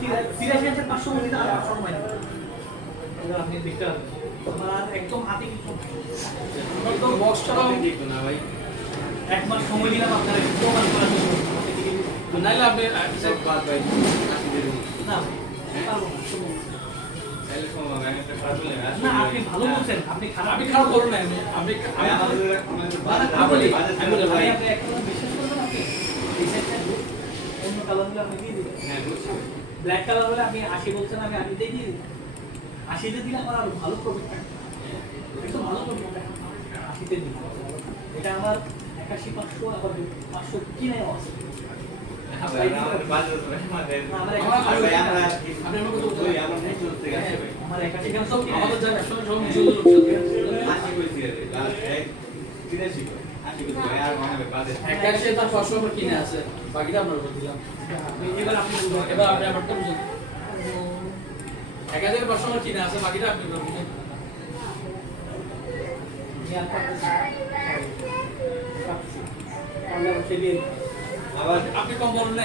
83,500 মধ্যে আর সময় না আপনি দেখতে পাবেন আমার একদম হাতে কিছু একদম বক্স ছাড়াও দেখবেন না ভাই এক মাস সময় দিলাম আপনার প্রমাণ করার জন্য নাইলে আপনি সব বাদ ভাই না পারবো না তাহলে সময় আমি একটা খারাপ বলে না আপনি ভালো বলছেন আপনি খারাপ করুন না আপনি আমি ভাই আপনি একদম বিশ্বাস করবেন আপনি এই সেটটা অন্য কালার হলে আপনি দিয়ে দিবেন হ্যাঁ বুঝছি ব্ল্যাক কালার হলে আপনি 80 বলছেন আমি দিয়ে দিই 80 তে দিলে আমার আরো ভালো প্রফিট থাকবে একদম ভালো প্রফিট থাকবে 80 তে দিই এটা আমার 81,500 আবার 500 কিনে আছে আমার বাজার আমার আমার একাশি কেন সব আমাদের যা ব্যবসা সব মিশে গেল 80 কইছি রে লাস্ট এক 83 কই 80 কই আর মানে বাজে 81 তার 500 উপর কিনে আছে বাকিটা আমরা বলে দিলাম এবার আপনি আমারটা বুঝুন 1500 কিনে আছে বাকিটা আপনি বলুন আবার আপনি কম বলেন না